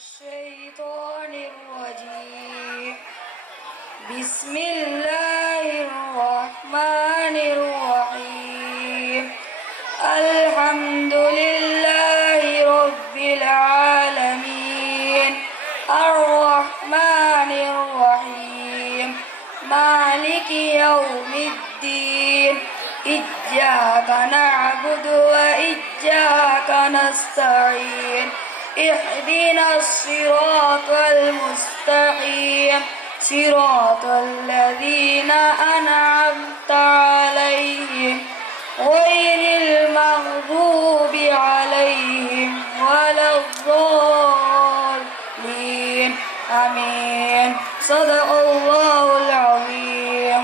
الشيطان الرجيم بسم الله الرحمن الرحيم الحمد لله رب العالمين الرحمن الرحيم مالك يوم الدين إياك نعبد وإياك نستعين اهدنا الصراط المستقيم صراط الذين أنعمت عليهم غير المغضوب عليهم ولا الضالين آمين صدق الله العظيم.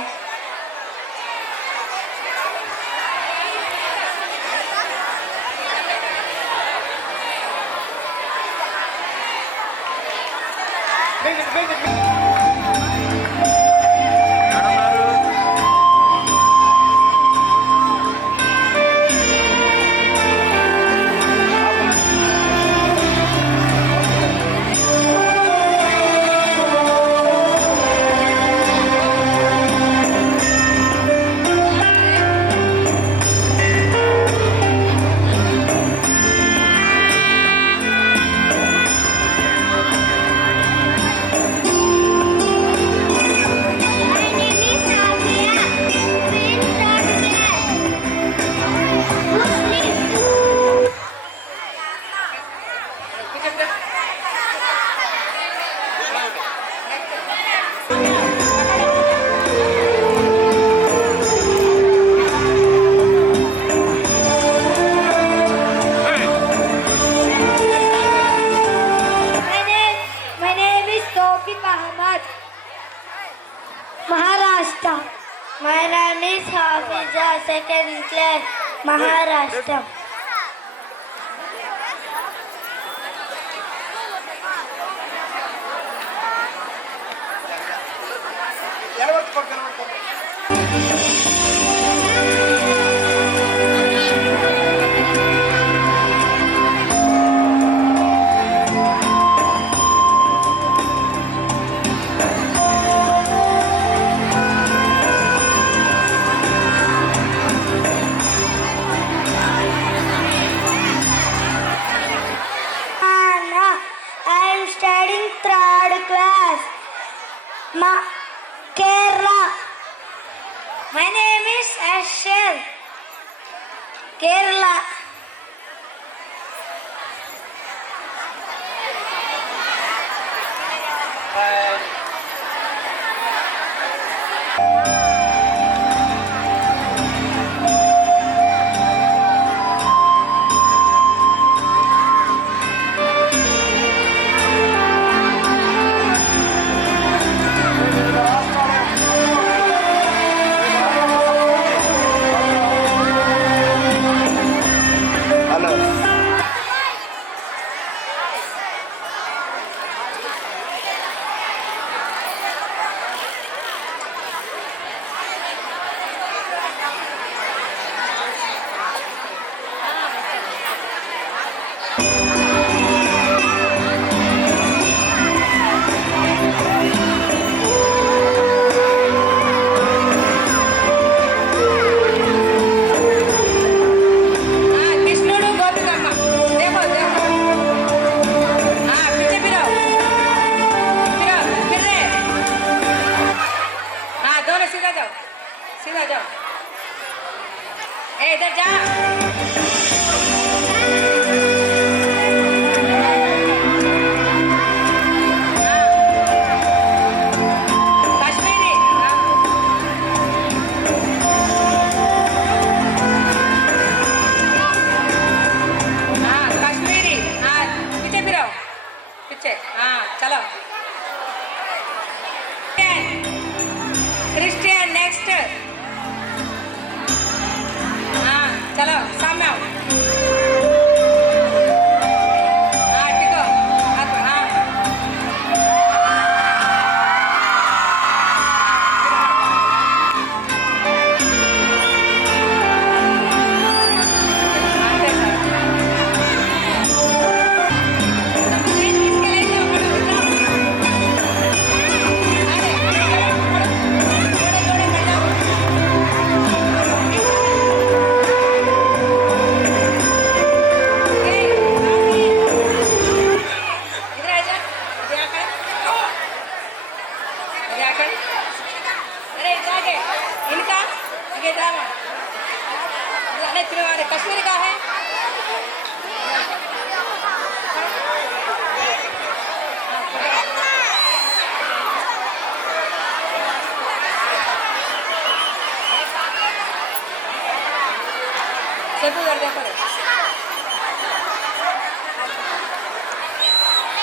Maharashtra. My name is Hafiza, second class, Maharashtra. Studying third class, Kerala. My name is Asher, Kerala. इधर जा। चलो Christian next. हाँ चलो सामने आओ। हाँ ठीक हो। हाँ इसके लिए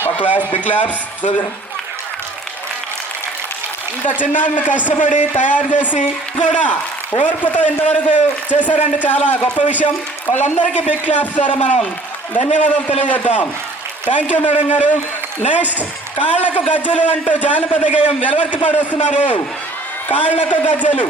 ఒక క్లాస్ బిగ్ క్లాప్స్. ఇంత చిన్నారిని కష్టపడి తయారు చేసి కూడా ఓర్పుతో ఇంతవరకు చేశారంటే చాలా గొప్ప విషయం. వాళ్ళందరికీ బిగ్ క్లాప్స్ ద్వారా మనం ధన్యవాదాలు తెలియజేద్దాం. థ్యాంక్ యూ మేడం గారు. నెక్స్ట్ కాళ్లకు గజ్జెలు అంటూ జానపద గేయం వెలవర్తి పాడొస్తున్నారు. కాళ్లకు గజ్జెలు.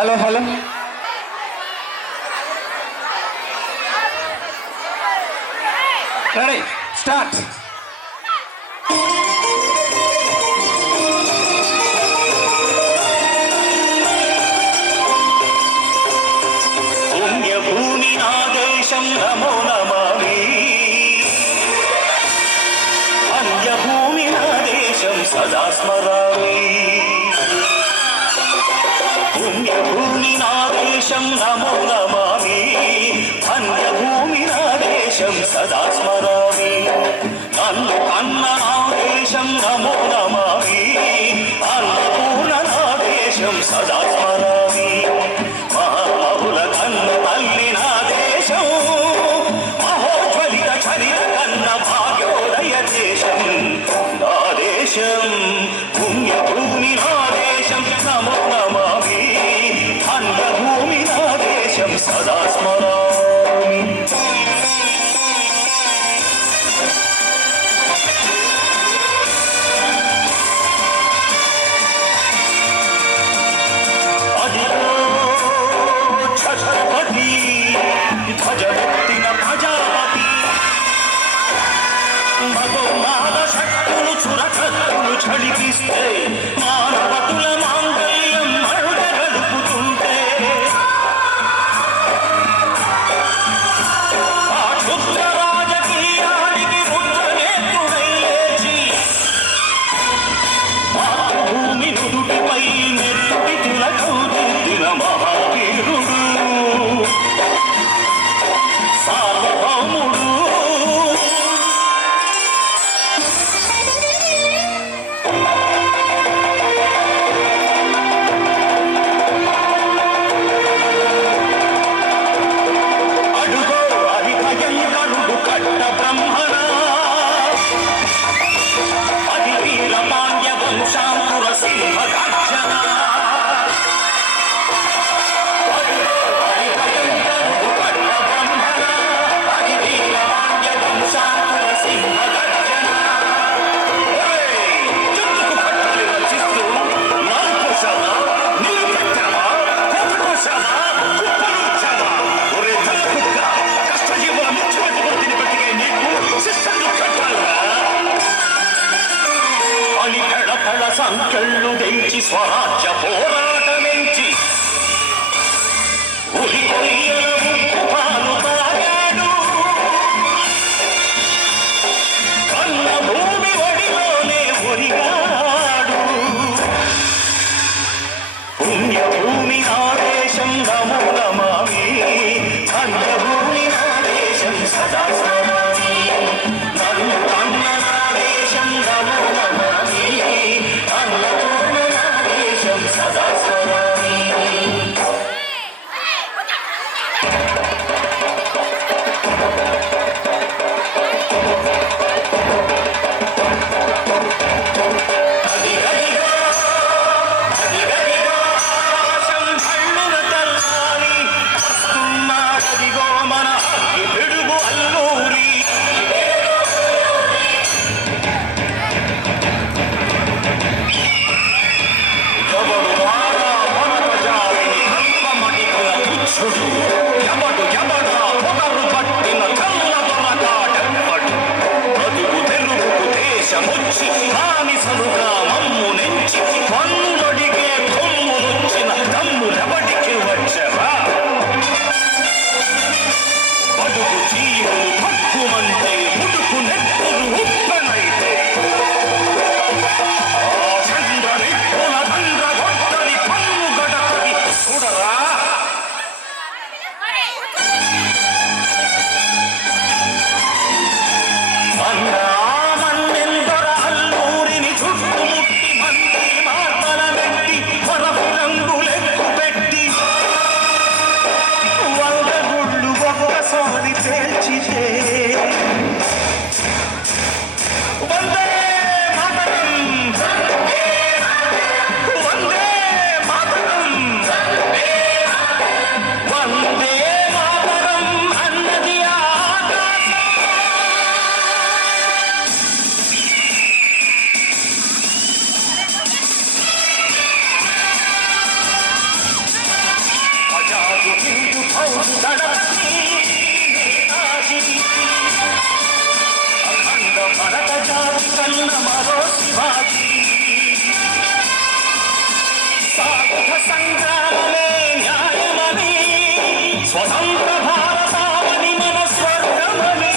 Hello hello ready start. పుణ్యభూమి నా దేశం నమో నమామి. అన్యభూమి నా దేశం సదా స్మరామి. పుణ్యభూమి నా దేశం నమో నమామి. అన్యభూమి నా దేశం సదా స్మరామి. నన్ను కన్న నా దేశం నమో నమామి. అన్నపూర్ణ నా దేశం సదా స్మరామి. మహాబహుల కన్న తల్లి నా దేశం. మహోజ్వలిత చరిత కన్న భాగ్యోదయ దేశం నా దేశం. పుణ్యభూమి నా దేశం నమో నమామి. అన్యభూమి నా దేశం సదా స్మరామి. దళపతి నేతాజీ అఖండ భరత జాతి కన్న మరో శివాజీ సాయుధ సంగ్రామమే న్యాయమని స్వతంత్ర భారతావని మన స్వర్గమని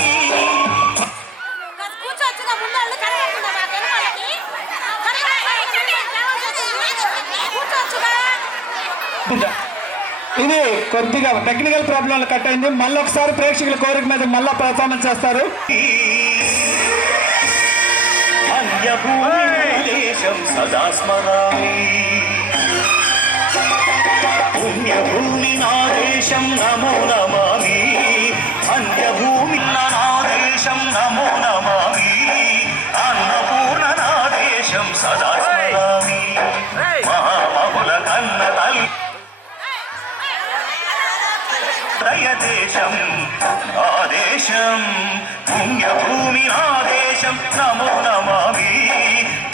కూర్చోవచ్చుగా ముందు వాళ్ళు కనబడుతుందా మాకు కూర్చోవచ్చుగా. ఇది కొద్దిగా టెక్నికల్ ప్రాబ్లం కట్ అయింది. మళ్ళీ ఒకసారి ప్రేక్షకుల కోరిక మీద మళ్ళీ పర్ఫార్మెన్స్ చేస్తారు. అన్యభూమి దేశం సదా స్మరామి పుణ్యభూమి నా దేశం నమో నమామి అన్యభూమి నా దేశం నమో నమామి అన్నపూర్ణ నా దేశం సదా స్మరామి మహామహుల కన్న తల్లి దయదేశం ఆదేశం పుణ్యభూమి ఆదేశం నమో నమామి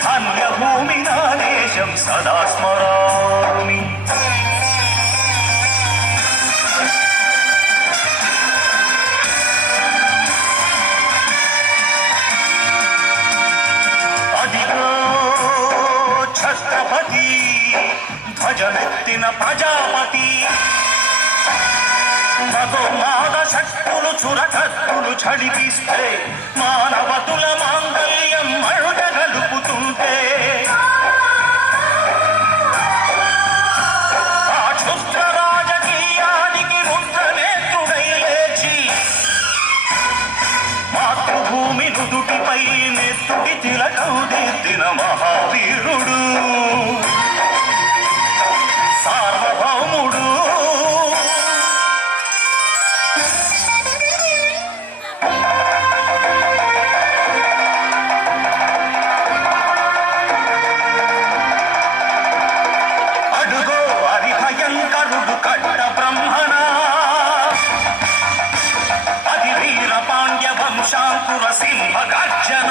ధన్యభూమి నాదేశం సదా స్మరామి అదిగో ఛత్రపతి ధ్వజమెత్తిన ప్రజాపతి మధుమాద శక్తులు చురకత్తులు చడిపిస్తే మానవతుల మాంగళ్యం మరుట గలుపుతుంటే ఆ క్షుద్ర రాజకీయానికి రుద్రనేత్రుడై లేచి మాతృభూమి నుదుటిపై నెత్తుడి తిలకం దిద్దిన మహావీరుడు సార్వభౌముడు శాంకుల సింహ గర్జన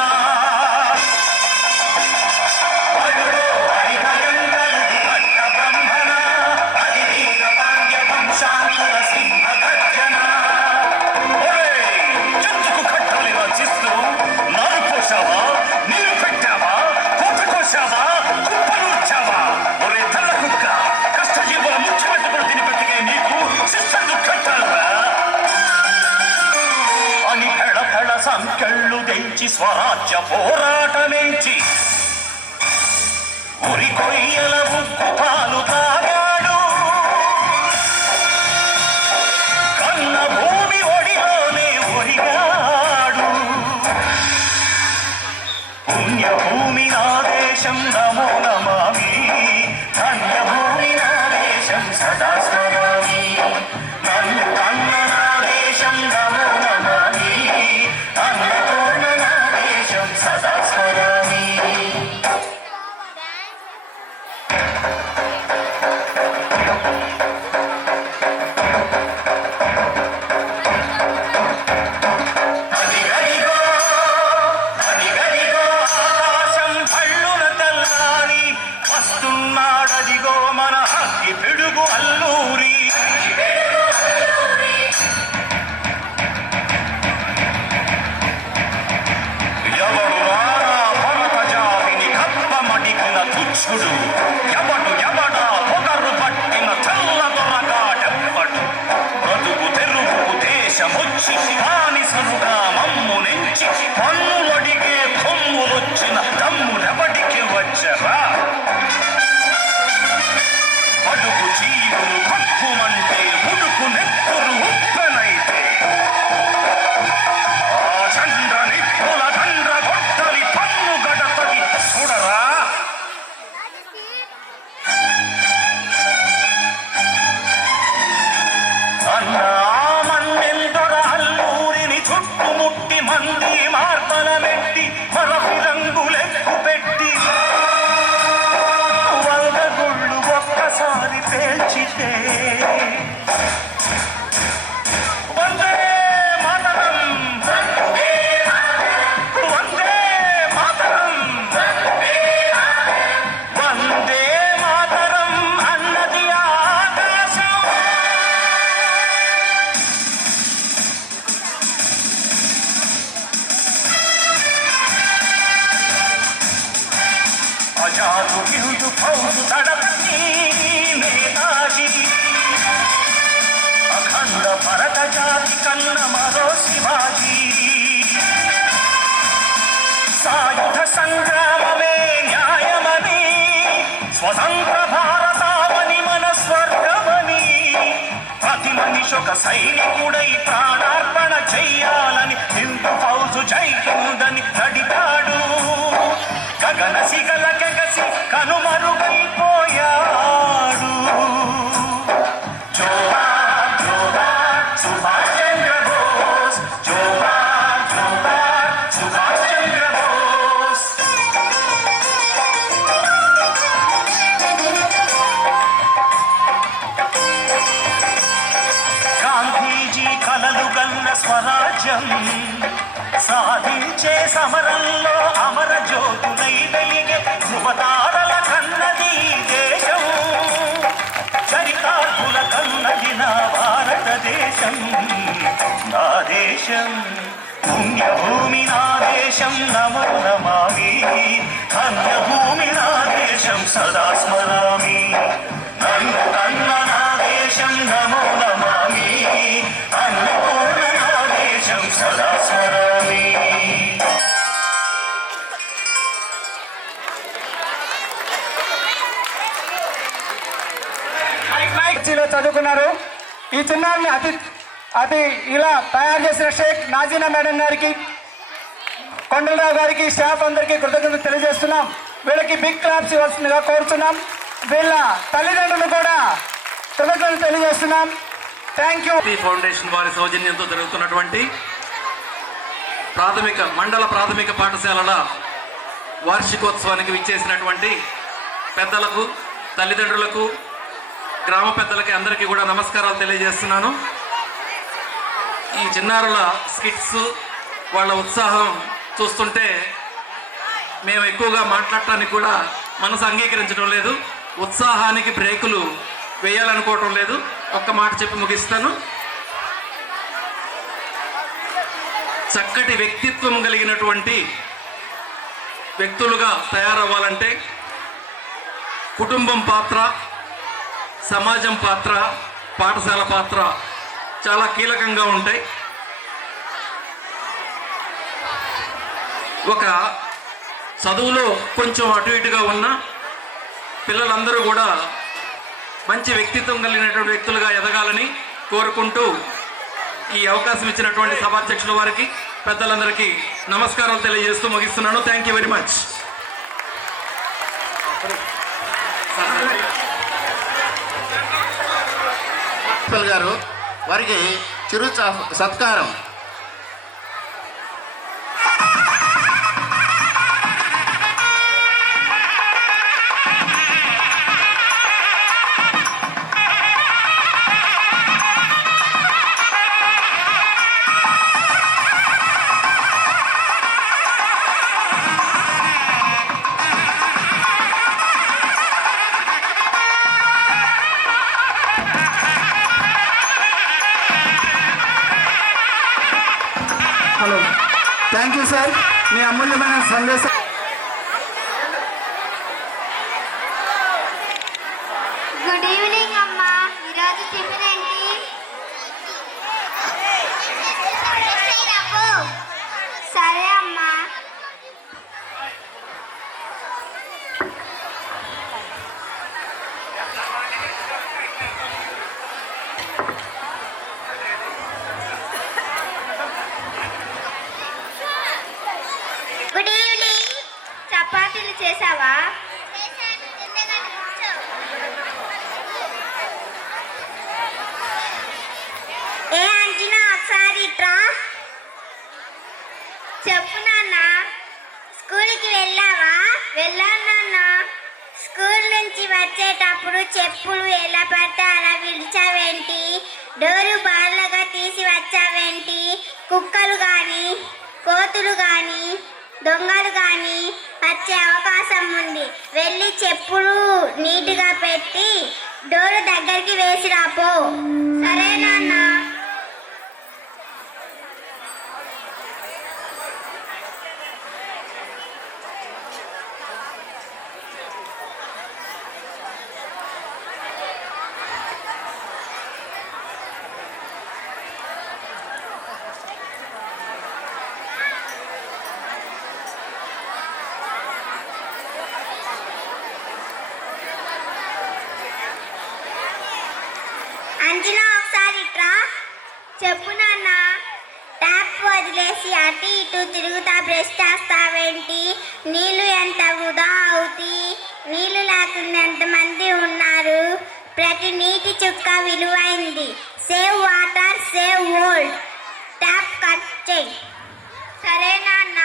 చెందుకు కట్టలి రచిస్తూ నారు పోసావా నీరు పెట్టావా కోట కోసావా కుప్పనూర్చావా ఒరే తల్ల కుక్క కష్టజీవుల ముఖ్యమంత్రి తిని బతికే నీకు శిక్షలు కట్టాలరా అని పెడపెడ సంకెళ్ళు తెంచి స్వరాజ్య పోరాటమెంచి ఉరి కొయ్యల ఉప్పు పాలు తాగాడు కన్న భూమి ఒడిలోనే ఒరిగాడు పుణ్యభూమి నా దేశం నమో నమామి ధన్యభూమి నా దేశం సదా స్మరామి నన్ను కన్న నా దేశం నమో నమామి అన్నపూర్ణ నా దేశం సదా స్మరామి అదిగదిగో ఆకాశం భళ్ళున తెల్లారి వస్తున్నాడదిగో మన అగ్గి పిడుగు అల్లూరి ఎవడు రారా భరత జాతిని కప్పమడిగిన తుచ్చుడు ఎవడా పొగరు పట్టిన చల్ల దొరగాడెవ్వడు బ్రతుకు తెరుగు దేశమొచ్చి బానిసలుగా మమ్ము నుంచి పన్నులడిగే కొమ్ములొచ్చిన తమ్ముడెవడికి వచ్చరా అడుగు జీవులు భక్కుమంటే ఉడుకు నెత్తురు ఉప్పెనైతే ఆ చంద్ర నిప్పుల దండ్ర గొట్టలి పన్ను గడతది చూడరా అన్నా మన్నెందొర అల్లూరిని చుట్టుముట్టి మంది మార్తల మెట్టి మరపి రంగులెక్కు పెట్టి వంద గుళ్ళు ఒక్కసారి పేల్చితే స్వతంత్ర భారతావని మన స్వర్గమని ప్రతి మనిషి ఒక సైనికుడై ప్రాణార్పణ చెయ్యాలని హిందూ ఫౌజు జైకుందని నడిపాడు. గగన సిగల గగసి కనుమరుగైపోయాడు. జోహార్ జోహార్ సుభాష్ చంద్ర బోస్, జోహార్ జోహార్ సుభాష్ చంద్ర బోస్. గాంధీజీ కలలు గన్న స్వరాజ్యం సాధించే సమరంలో అమర జ్యోతులై వెలిగే ధృవతారల కన్నది దేశం. చరితార్థుల కన్నది నా భారతదేశం. నా దేశం పుణ్యభూమి, నా దేశం నమో నమామి. ధన్యభూమి నా దేశం సదా స్మరామి. నన్ను కన్న నా దేశం నమో నమామి. అన్నపూర్ణ నా దేశం సదా స్మరామి. లో చదువుకున్నారు. ఈ చిన్నారిని అతి ఇలా తయారు చేసిన షేక్ నాజీనా మేడం గారికి, కొండలరావు గారికి, స్టాఫ్ అందరికీ కృతజ్ఞతలు తెలియజేస్తున్నాం. వీళ్ళకి బిగ్ క్లాప్స్ ఇవ్వాల్సిందిగా కోరుతున్నాం. వీళ్ళ తల్లిదండ్రులు కూడా కృతజ్ఞతలు తెలియజేస్తున్నాం. Thank you. ఫౌండేషన్ వారి సౌజన్యంతో జరుగుతున్నటువంటి మండల ప్రాథమిక పాఠశాలల వార్షికోత్సవానికి విచ్చేసినటువంటి పెద్దలకు, తల్లిదండ్రులకు, గ్రామ పెద్దలకి అందరికీ కూడా నమస్కారాలు తెలియజేస్తున్నాను. ఈ చిన్నారుల స్కిట్స్, వాళ్ళ ఉత్సాహం చూస్తుంటే మేము ఎక్కువగా మాట్లాడటానికి కూడా మనసు అంగీకరించడం లేదు. ఉత్సాహానికి బ్రేకులు వేయాలనుకోవటం లేదు. ఒక్క మాట చెప్పి ముగిస్తాను. చక్కటి వ్యక్తిత్వం కలిగినటువంటి వ్యక్తులుగా తయారవ్వాలంటే కుటుంబం పాత్ర, సమాజం పాత్ర, పాఠశాల పాత్ర చాలా కీలకంగా ఉంటాయి. ఒక చదువులో కొంచెం అటు ఇటుగా ఉన్న పిల్లలందరూ కూడా మంచి వ్యక్తిత్వం కలిగినటువంటి వ్యక్తులుగా ఎదగాలని కోరుకుంటూ ఈ అవకాశం ఇచ్చినటువంటి సభాధ్యక్షుల వారికి, పెద్దలందరికీ నమస్కారాలు తెలియజేస్తూ ముగిస్తున్నాను. Thank you very much. గారు వారికి చిరు సత్కారం. Hello, thank you sir. మీ అమూల్యమైన సందేశం. గుడ్ ఈవినింగ్ అమ్మా. ఈరోజు టిఫిన్ ఏంటి? సరే అమ్మా. Good evening. చపాతీలు చేసావా? ఏ అంజనా, ఒకసారి ఇట్రా. చెప్పు నాన్న. స్కూల్కి వెళ్ళావా? వెళ్ళాను నాన్న. స్కూల్ నుంచి వచ్చేటప్పుడు చెప్పులు ఎలా పడితే అలా విడిచావేంటి? డోరు బార్లగా తీసి వచ్చావేంటి? కుక్కలు కానీ, కోతులు కానీ, దొంగలు కానీ వచ్చే అవకాశం ఉంది. వెళ్ళి చెప్పులు నీట్గా పెట్టి డోరు దగ్గరికి వేసి రాపో. సరే నాన్న. అంజనా ఒకసారి ఇట్రా. చెప్పు నాన్న. ట్యాప్ వదిలేసి అటు ఇటు తిరుగుతా బ్రష్ చేస్తావేంటి? నీళ్ళు ఎంత వృధా అవుతాయి. నీళ్ళు లేకుండా ఎంతమంది ఉన్నారు. ప్రతి నీటి చుక్క విలువైంది. Save water, save world. Tap cut చేయి. సరే నాన్న.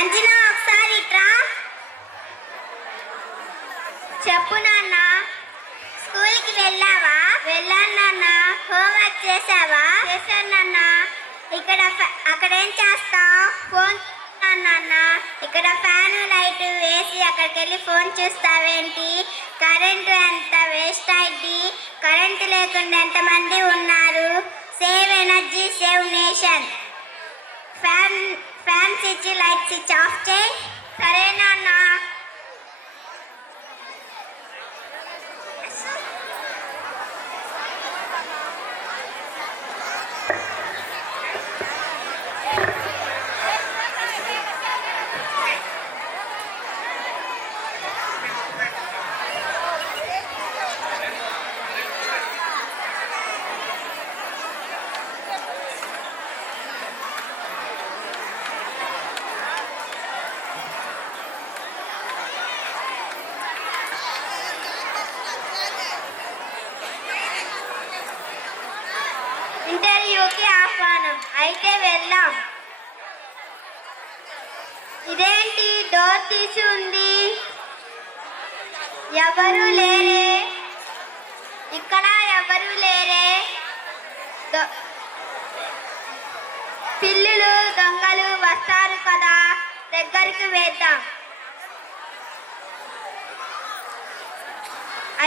అంజనా ఒకసారి ఇట్రా. చెప్పు నాన్న. స్కూల్కి వెళ్ళావా? వెళ్ళాను నాన్న. హోంవర్క్ చేసావా? చేశాను నాన్న. అక్కడేం చేస్తావు? ఫోన్ నాన్న. ఇక్కడ ఫ్యాన్ లైట్ వేసి అక్కడికి వెళ్ళి ఫోన్ చూస్తావేంటి? కరెంటు ఎంత వేస్ట్ అయింది. కరెంటు లేకుండా ఎంతమంది ఉన్నారు. Save energy, save nation. Fan switch, light switch off చేయి. సరే నాన్న. ఇంటర్వ్యూకి ఆహ్వానం. అయితే వెళ్దాం. ఇదేంటి డోర్ తీసి ఉంది? ఎవరు లేరే. ఇక్కడ ఎవరు లేరే. పిల్లులు దొంగలు వస్తారు కదా, దగ్గరికి వేద్దాం.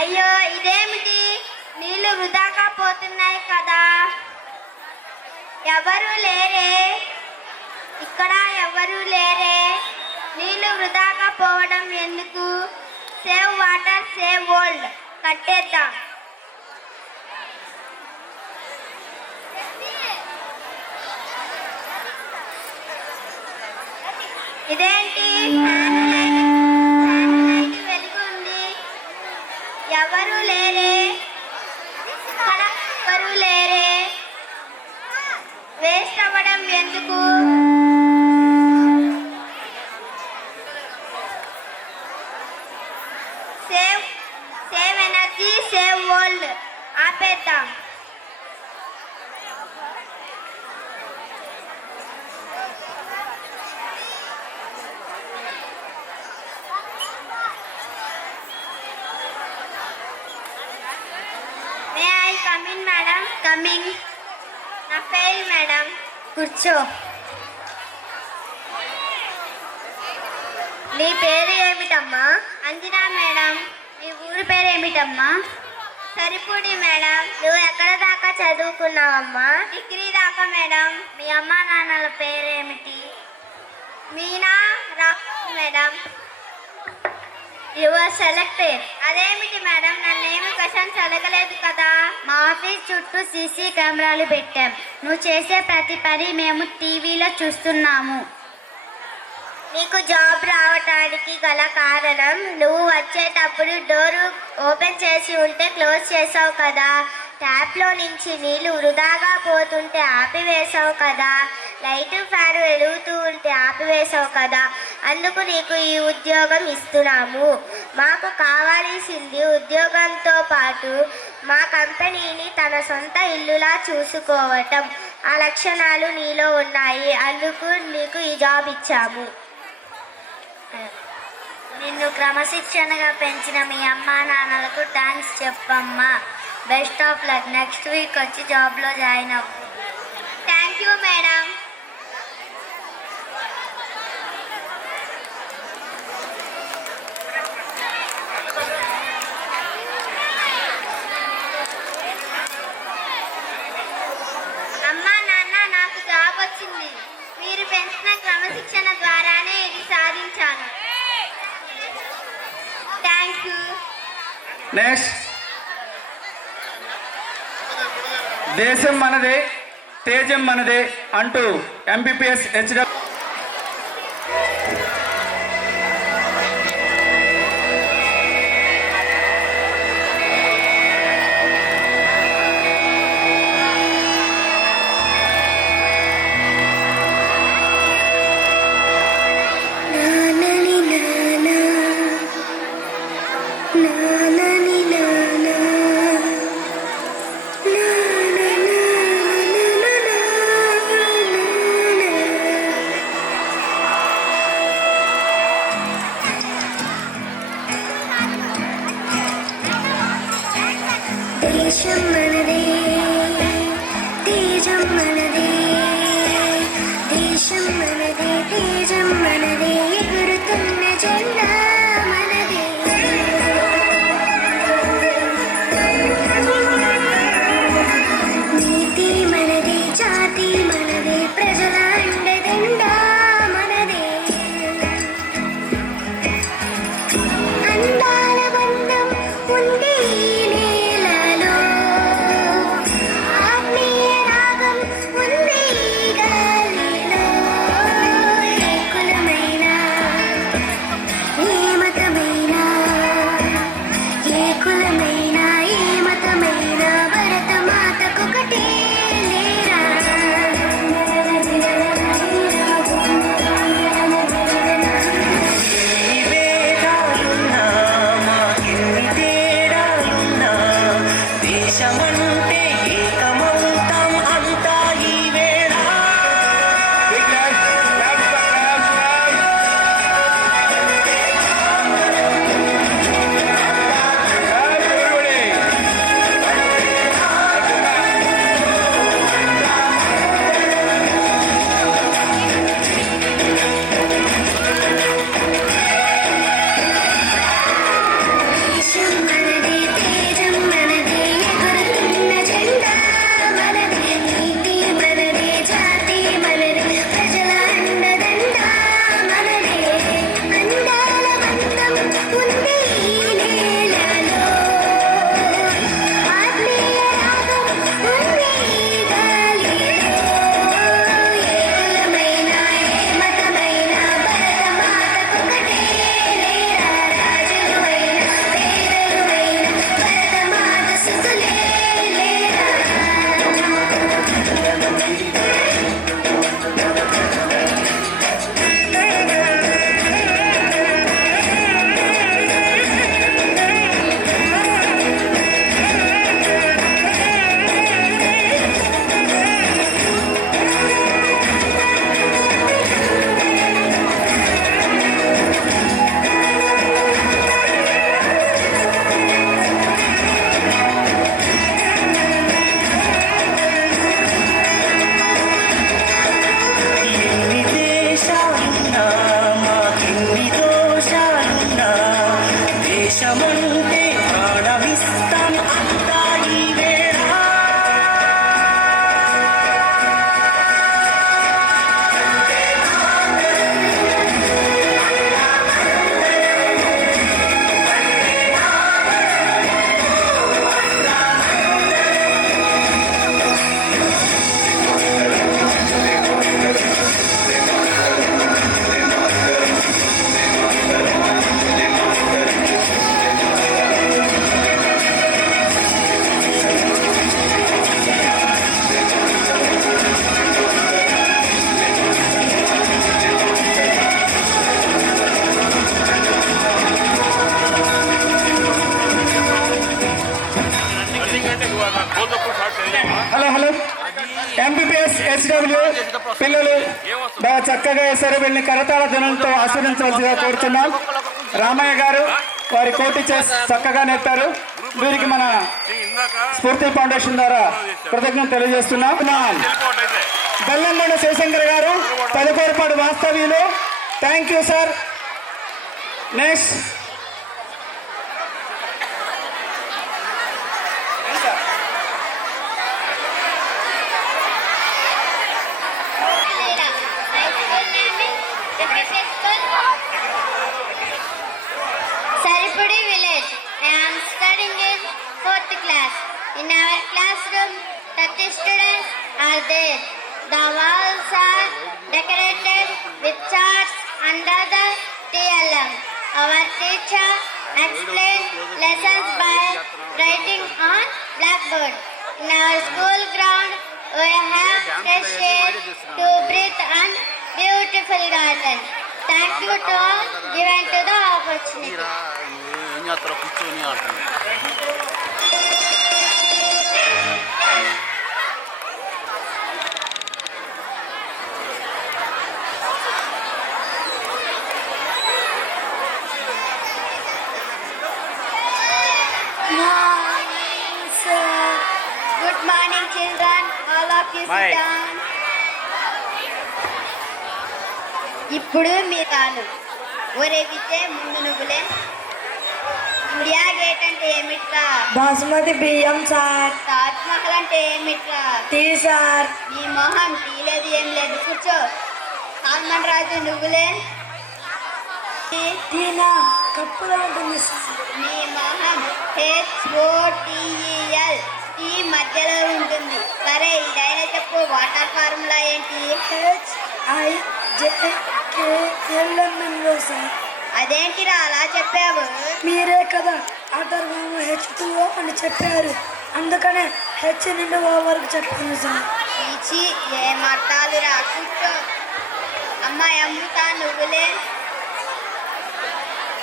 అయ్యో ఇదేమిటి? నీళ్లు వృధాగా పోతున్నాయి కదా. ఎవరు లేరే. ఇక్కడ ఎవరు లేరే. నీళ్లు వృధాగా పోవడం ఎందుకు? Save water, save world. కట్టేద్దాం. ఇదేంటి? ఫ్యాన్ లైట్ వెలుగుంది. ఎవరు లేరే. ఇక్కడ ఎవరు లేరే. వేస్ట్ అవ్వడం ఎందుకు? Save energy, save world. ఆపేద్దాం. May I come in madam? Coming. నా పేరు మేడం. కూర్చో. నీ పేరు ఏమిటమ్మా? అంజనా మేడం. నీ ఊరి పేరు ఏమిటమ్మా? సరిపూడి మేడం. నువ్వు ఎక్కడ దాకా చదువుకున్నావమ్మా? డిగ్రీ దాకా మేడం. మీ అమ్మా నాన్నల పేరు ఏమిటి? Meena, Rahul madam. Your selected. అదేమిటి మేడం, నన్నేమి క్వశ్చన్స్ అడగలేదు కదా. మా ఆఫీస్ చుట్టూ సీసీ కెమెరాలు పెట్టాం. నువ్వు చేసే ప్రతి పని మేము టీవీలో చూస్తున్నాము. నీకు జాబ్ రావటానికి గల కారణం, నువ్వు వచ్చేటప్పుడు డోరు ఓపెన్ చేసి ఉంటే క్లోజ్ చేసావు కదా. ట్యాప్లో నుంచి నీళ్లు వృధాగా పోతుంటే ఆపివేసావు కదా. లైట్ ఫ్యాన్ వెలుగుతూ ఉంటే ఆపివేసావు కదా. అందుకు నీకు ఈ ఉద్యోగం ఇస్తున్నాము. మాకు కావాల్సింది ఉద్యోగంతో పాటు మా కంపెనీని తన సొంత ఇల్లులా చూసుకోవటం. ఆ లక్షణాలు నీలో ఉన్నాయి. అందుకు నీకు ఈ జాబ్ ఇచ్చాము. నిన్ను క్రమశిక్షణగా పెంచిన మీ అమ్మా నాన్నలకు థ్యాంక్స్ చెప్పమ్మా. Best of luck. Next week వచ్చి జాబ్లో జాయిన్ అవ్వు. Thank you madam. అమ్మా నాన్న, నాకు జాబ్ వచ్చింది. మీరు పెంచిన క్రమశిక్షణ ద్వారానే ఇది సాధించాను. Thank you. నెక్స్ట్, దేశం మనదే తేజం మనదే అంటూ ఎంబీపీఎస్ హెచ్డబ్ల్యూ దేశం మనదే తేజం మనదే, దేశం మనదే తేజం మనదే, ఎగురుతున్న జెండా మనదే. నీతి మనదే జాతి మనదే, ప్రజల అండదండా మనదే. అందాల బంధం ఉంది ఈ నేలలో, ఆత్మీయ రాగం ఉంది ఈ గాలిలో. ఏ కులమైనా ఏ మతమైనా, ఏ కులమైనా ఏ మతమైనా, భరతమాతకొకటే లేరా. దేశమంటే ఏకమౌతం అంతా ఈ వేళ. దేశం మనదే తేజం మనదే, ఎగురుతున్న జెండా మనదే. నీతి మనదే జాతి మనదే, ప్రజల అండదండా మనదే. అందాల బంధం ఉంది ఈ నేలలో, ఆత్మీయ రాగం ఉంది ఈ గాలిలో. ఏ కులమైనా ఏ మతమైనా, భరతమాతకొకటే లేరా. రాజులైనా పేదలువైనా, భరతమాత సుతులే లేరా. ఎన్ని దేశాలున్నా మాకెన్ని దోషాలున్నా, దేశమంటే ప్రాణమిస్తాం అంతా ఈ వేళ. హలో హలో ఎంబీబీఎస్ హెచ్డబ్ల్యూ పిల్లలు బాగా చక్కగా వేశారు. వీళ్ళని కరతాళ ధ్వనులతో ఆశీర్వదించవలసిగా కోరుతున్నాం. రామయ్య గారు వారి కోటి చక్కగా నేర్పారు. వీరికి మన స్ఫూర్తి ఫౌండేషన్ ద్వారా కృతజ్ఞత తెలియజేస్తున్నాం. బెల్లంగొండ శివశంకర్ గారు, పెదకూరుపాడు వాస్తవ్యులు. Thank you sir. Next Saripudi village. I am studying in 4th class. In our classroom, 30 students are there. The walls are decorated with charts under the TLM. Our teacher explained lessons by writing on blackboard. In our school ground, we have fresh air to breathe and beautiful garden. Thank you to all given to the opportunity. కూర్చొని ఆడుతుంది. Morning, sir. Good morning, children. All of you sit down. ఇప్పుడు మీరు కాను ఒరే విజయ ముందు నువ్వులే. India gate అంటే ఏమిట్రా? బాసుమతి బియ్యం సార్. తాజ్ మహల్ అంటే ఏమిట్రా? Tea sir. నీ మొహం టీ లేదు ఏం లేదు, కూర్చో. సాల్మన్ రాజు నువ్వులే. టీనా కప్పులో ఉంటుంది సార్. నీ మొహం HOTEL టీ మధ్యలో ఉంటుంది. సరే ఇదైనా చెప్పు, వాటర్ ఫార్ములా ఏంటి? HIJKLMNO sir. అదేంటిరా అలా చెప్పావు? మీరే కదా వాటర్ H2O అని చెప్పారు, అందుకనే హెచ్ నుండి ఓ వరకు చెప్పాను సార్. ఇచ్చి ఏం అర్థాలురా, కూర్చో. అమ్మాయి అమ్ముతా నువ్వులే.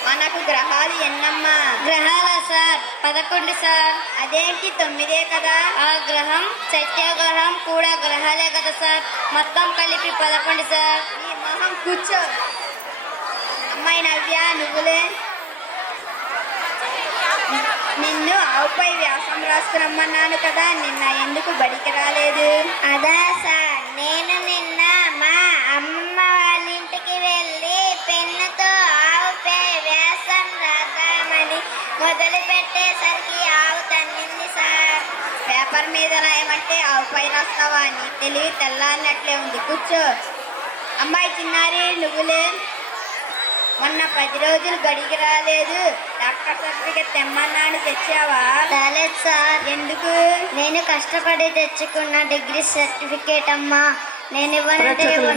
మనకు గ్రహాలు ఎన్నమ్మా? గ్రహాల సార్ 11 సార్. అదేంటి 9 కదా? ఆ గ్రహం సత్యగ్రహం కూడా గ్రహాలే కదా సార్, మొత్తం కలిపి 11 సార్. ఈ మొహం కూర్చో. అమ్మాయి నవ్య నువ్వులే. నిన్ను ఆవుపై వ్యాసం రాసుకురమ్మన్నాను కదా, నిన్న ఎందుకు బడికి రాలేదు? అదా సార్, నేను నిన్న మా అమ్మమ్మ వాళ్ళ ఇంటికి వెళ్ళి పెన్నుతో ఆవుపై వ్యాసం రాద్దామని మొదలు పెట్టేసరికి ఆవు తన్నింది సార్. పేపర్ మీద రాయమంటే ఆవుపై రాస్తావా? నీ తెలివి తెల్లారినట్లే ఉంది, కూర్చో. అమ్మాయి చిన్నారి నువ్వులే. మొన్న 10 రోజులు బడికి రాలేదు, డాక్టర్ సర్టిఫికెట్ తెమ్మన్నాను, తెచ్చావా? రాలేదు సార్. ఎందుకు? నేను కష్టపడి తెచ్చుకున్న డిగ్రీ సర్టిఫికేట్ అమ్మా, నేను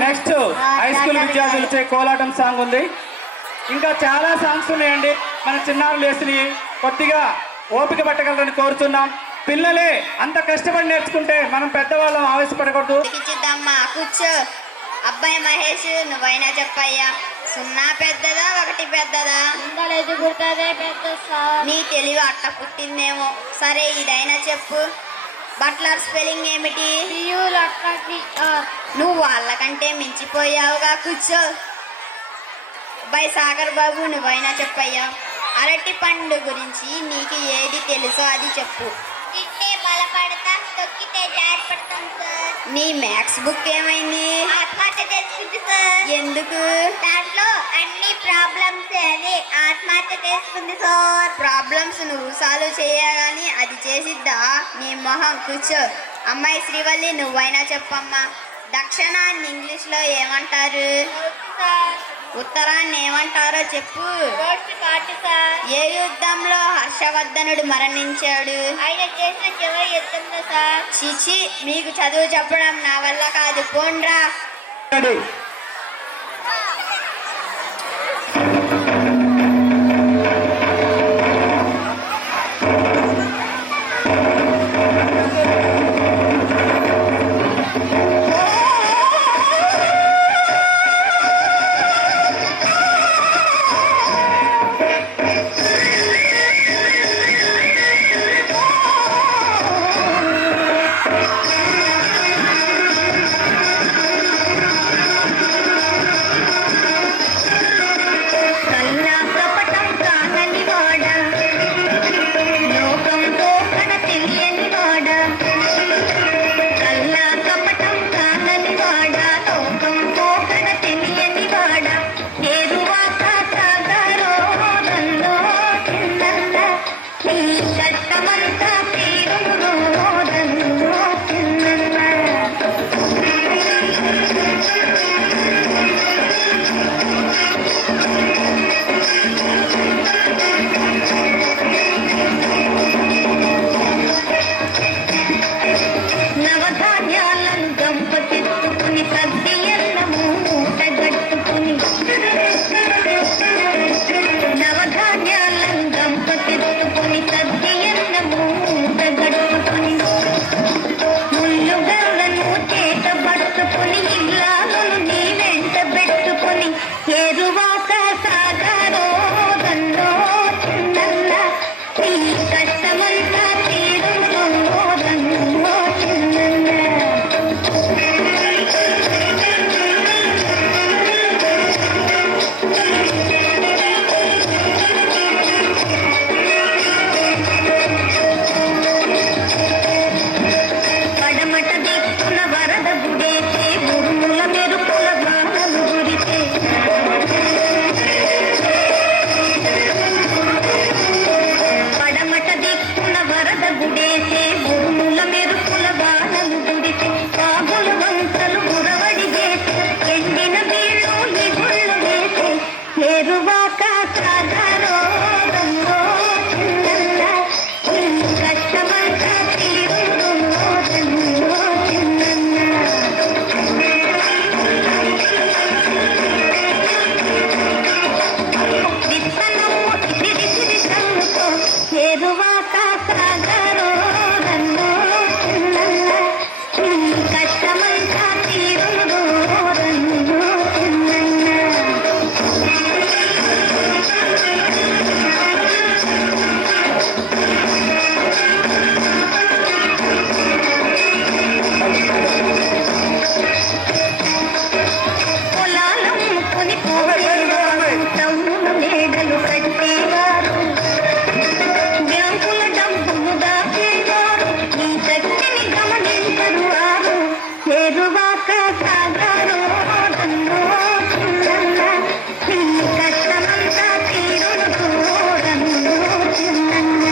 నెక్స్ట్ హై స్కూల్ విద్యార్థులచే కోలాటం సాంగ్ ఉంది. ఇంకా చాలా సాంగ్స్ ఉన్నాయండి. మన చిన్నారులు వేసి కొద్దిగా ఓపిక పట్టగలరని కోరుతున్నాం. పిల్లలే అంత కష్టపడి నేర్చుకుంటే మనం పెద్దవాళ్ళం ఆవేశపడకూడదు. ఇచ్చిద్దమ్మా, కూర్చో. అబ్బాయి మహేష్ నువ్వైనా చెప్పయ్యా, 0 పెద్దదా 1 పెద్దదా? లేదు గుర్తదే పెద్ద సార్. నీ తెలివి అట్ట పుట్టిందేమో. సరే ఇదైనా చెప్పు. బట్లర్ స్పెల్లింగ్ ఏమిటి? నువ్వు వాళ్ళకంటే మించిపోయావుగా, కూర్చో. అబ్బాయి సాగర్ బాబు నువ్వైనా చెప్పయ్యా, అరటి పండు గురించి నీకు ఏది తెలుసో అది చెప్పు. తిట్టే బలపడతా, తొక్కితే జారిపడతాం సార్. నీ మ్యాథ్స్ బుక్ ఏమైంది? ఆత్మహత్య చేసుకుంది సార్. ఎందుకు? దాంట్లో అన్ని ప్రాబ్లమ్స్ అని ఆత్మహత్య చేసుకుంది సార్. ప్రాబ్లమ్స్ నువ్వు సాల్వ్ చేయగాని అది చేసిద్దా? నీ మొహం, కూర్చో. అమ్మాయి శ్రీవల్లి నువ్వైనా చెప్పమ్మా, దక్షిణాన్ని ఇంగ్లీష్లో ఏమంటారు? ఉత్తరాన్ని ఏమంటారో చెప్పు. ఏ యుద్ధంలో హర్షవర్ధనుడు మరణించాడు? ఆయన చేసిన చివరి యుద్ధంలో సార్. చిచి, మీకు చదువు చెప్పడం నా వల్ల కాదు, పోండ్రా. కష్టమంతా తీరును రన్ను చిన్నన్న. పొలాలమ్ముకుని పోయేవారు, తమ్ముల మేడలు కట్టేవారు, బ్యాంకుల డబ్బును దాచేవారు, ఈ శక్తిని గమనించరు వారు. ఎరువాక సాగారు రన్ను చిన్నన్న, ఈ కష్టమంతా తీరును run Chinnanna.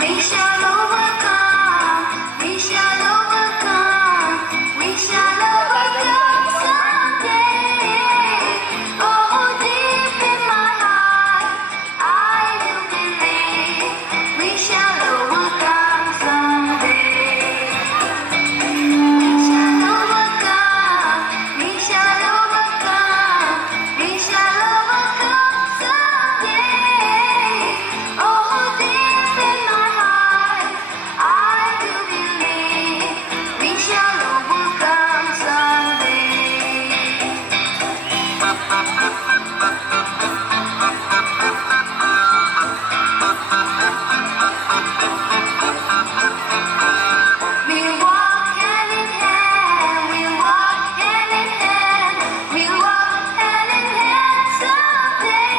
We shall overcome, we shall overcome, we shall overcome someday. Oh, deep in my heart, I do believe we shall overcome someday. We shall overcome, we shall overcome, we shall overcome someday. Oh, deep in my heart, I do believe we shall overcome someday. We walk hand in hand, we walk hand in hand, we walk hand in hand someday.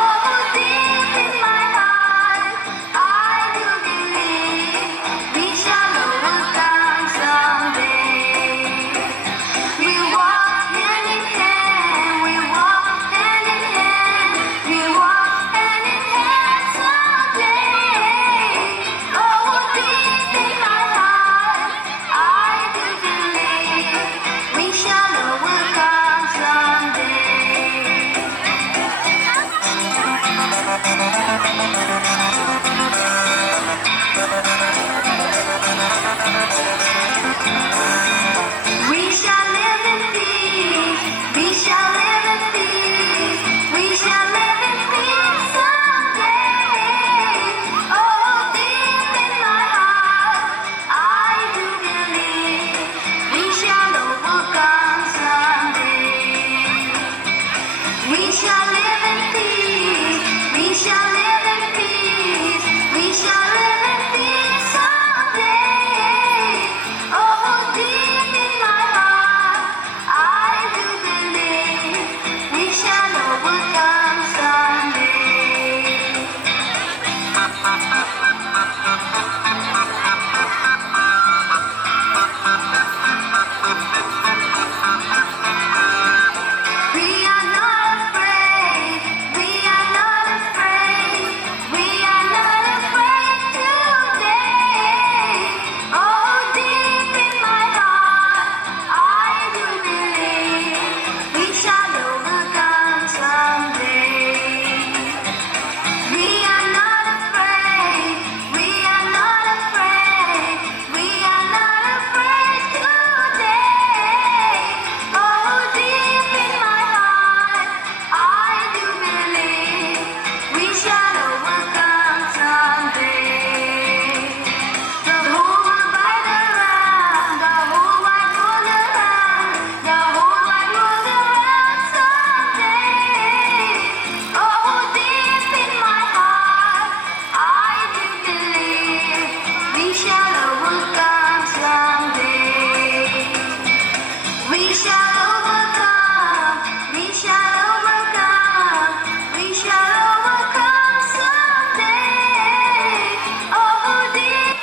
Oh, deep in my heart, I do believe we shall overcome someday. We walk hand in hand, we walk hand in hand, we walk hand in hand someday. Oh, deep in my heart, I do believe we shall overcome someday. We shall live in peace, we shall live in peace, we shall live in peace someday. Oh, deep in my heart, I do believe we shall overcome someday. We shall live in peace, we shall live in peace, we shall live in peace someday. Oh, deep in my heart, I do believe we shall overcome someday. We are not afraid, we are not afraid, we are not afraid today. Oh, deep in my heart, I do believe we shall overcome someday. We are not afraid, we are not afraid, we are not afraid today. Oh, deep in my heart, I do believe we shall overcome someday. The whole wide world around, the whole wide world around, the whole wide world around someday. Oh, deep in my heart, I do believe we shall overcome someday. We shall overcome, we shall overcome, we shall overcome someday. Oh, deep.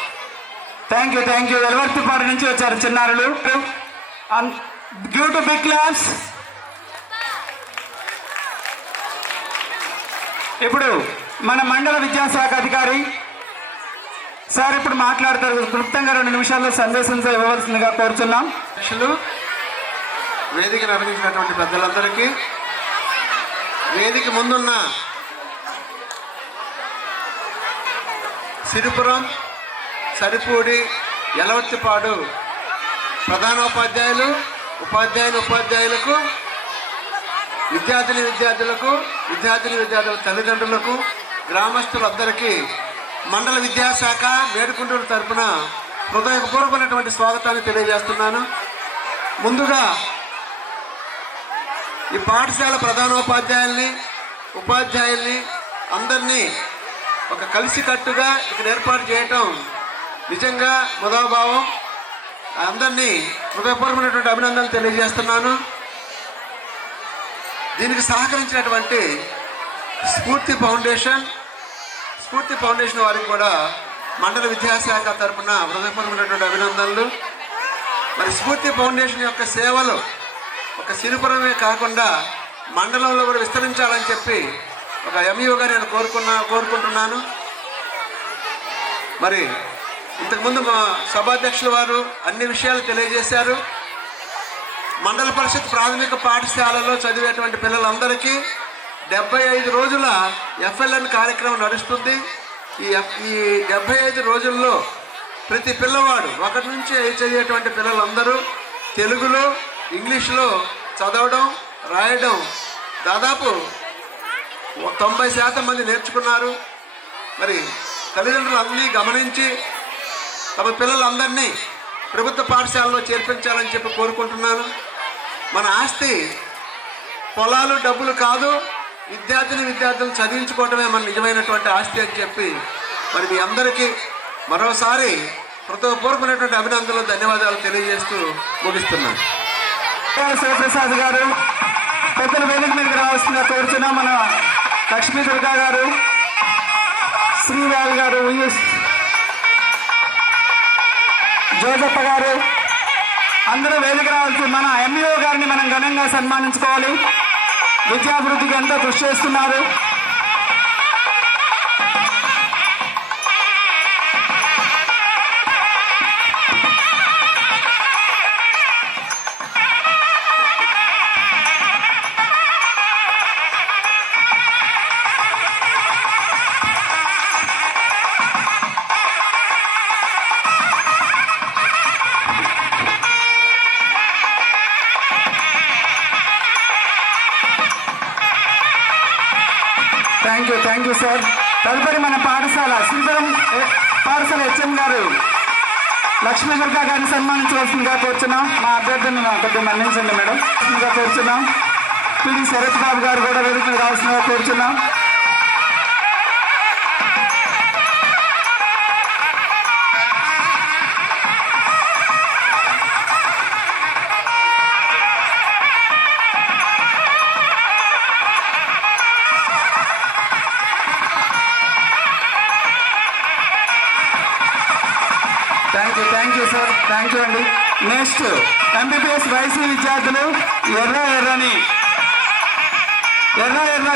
Thank you Velavarthipadu నుంచి వచ్చారు చిన్నారులు. Give to big claps. ఇప్పుడు మన మండల విద్యాశాఖ అధికారి sir ఇప్పుడు మాట్లాడతారు. క్లుప్తంగా 2 నిమిషాల్లో సందేశం ఇవ్వవలసిందిగా కోరుతున్నాం. వేదిక నిర్వహించినటువంటి పెద్దలందరికీ, వేదిక ముందున్న సిరిపురం, సరిపూడి, యలవర్తిపాడు ప్రధానోపాధ్యాయులు, ఉపాధ్యాయులకు విద్యార్థులకు విద్యార్థుల తల్లిదండ్రులకు గ్రామస్తులందరికీ మండల విద్యాశాఖ మేడుకుంటూరు తరపున హృదయపూర్వకమైనటువంటి స్వాగతాన్ని తెలియజేస్తున్నాను. ముందుగా ఈ పాఠశాల ప్రధానోపాధ్యాయుల్ని ఉపాధ్యాయుల్ని అందరినీ ఒక కలిసికట్టుగా ఇక్కడ ఏర్పాటు చేయటం నిజంగా ముదాభావం. అందరినీ హృదయపూర్వకమైనటువంటి అభినందనలు తెలియజేస్తున్నాను. దీనికి సహకరించినటువంటి స్ఫూర్తి ఫౌండేషన్ వారికి కూడా మండల విద్యాశాఖ తరఫున హృదయపూర్వకమైనటువంటి అభినందనలు. మరి స్ఫూర్తి ఫౌండేషన్ యొక్క సేవలు ఒక సిరిపురమే కాకుండా మండలంలో కూడా విస్తరించాలని చెప్పి ఒక ఎంఈఓగా నేను కోరుకుంటున్నాను. మరి ఇంతకుముందు మా సభాధ్యక్షుల వారు అన్ని విషయాలు తెలియజేశారు. మండల పరిషత్ ప్రాథమిక పాఠశాలలో చదివేటువంటి పిల్లలందరికీ 75 రోజుల ఎఫ్ఎల్ఎన్ కార్యక్రమం నడుస్తుంది. ఈ 75 రోజుల్లో ప్రతి పిల్లవాడు 1 నుంచి 5 చదివేటువంటి పిల్లలందరూ తెలుగులో ఇంగ్లీష్లో చదవడం రాయడం దాదాపు 90% మంది నేర్చుకున్నారు. మరి తల్లిదండ్రులు అన్నీ గమనించి తమ పిల్లలందరినీ ప్రభుత్వ పాఠశాలలో చేర్పించాలని చెప్పి కోరుకుంటున్నాను. మన ఆస్తి పొలాలు డబ్బులు కాదు, విద్యార్థులను చదివించుకోవటమే మన నిజమైనటువంటి ఆస్తి అని చెప్పి మరి మీ అందరికీ మరోసారి హృదయపూర్వకమైనటువంటి అభినందనలు ధన్యవాదాలు తెలియజేస్తూ ముగిస్తున్నాను. శివప్రసాద్ గారు పెద్దల వేదిక మీదకి రావాల్సిందిగా కోరుచున్నాం. మన లక్ష్మీ దుర్గా గారు, శ్రీవాల్ గారు, జోజప్ప గారు అందరూ వేదిక రావాల్సి. మన ఎంఈఓ గారిని మనం ఘనంగా సన్మానించుకోవాలి. విద్యాభివృద్ధికి ఎంతో కృషి చేస్తున్నారు. Thank you sir. తదుపరి మన పాఠశాల శ్రీధరం పాఠశాల హెచ్ఎం గారు లక్ష్మీ దుర్గా గారిని సన్మానించవలసిందిగా కోరుచున్నాం. మా అభ్యర్థిని కొద్దిగా మన్నించండి మేడం. కోరుచున్నాం. పిడి శరత్ బాబు గారు కూడా వేదిక రావాల్సిందిగా కోరుచున్నాం. Thank you sir. Thank you అండి. నెక్స్ట్ ఎంబీబీఎస్ వైసీ విద్యార్థులు ఎర్ర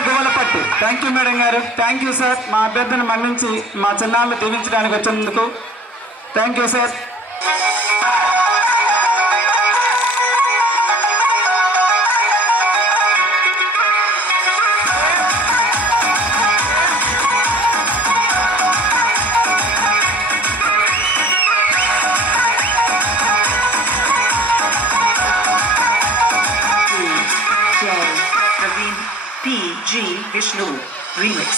గువ్వలపట్టి. థ్యాంక్ యూ మేడం గారు. Thank you sir. మా అభ్యర్థిని మన్నించి మా చిన్నాలను దీవించడానికి వచ్చినందుకు thank you sir. Praveen P. G. Vishnu remix.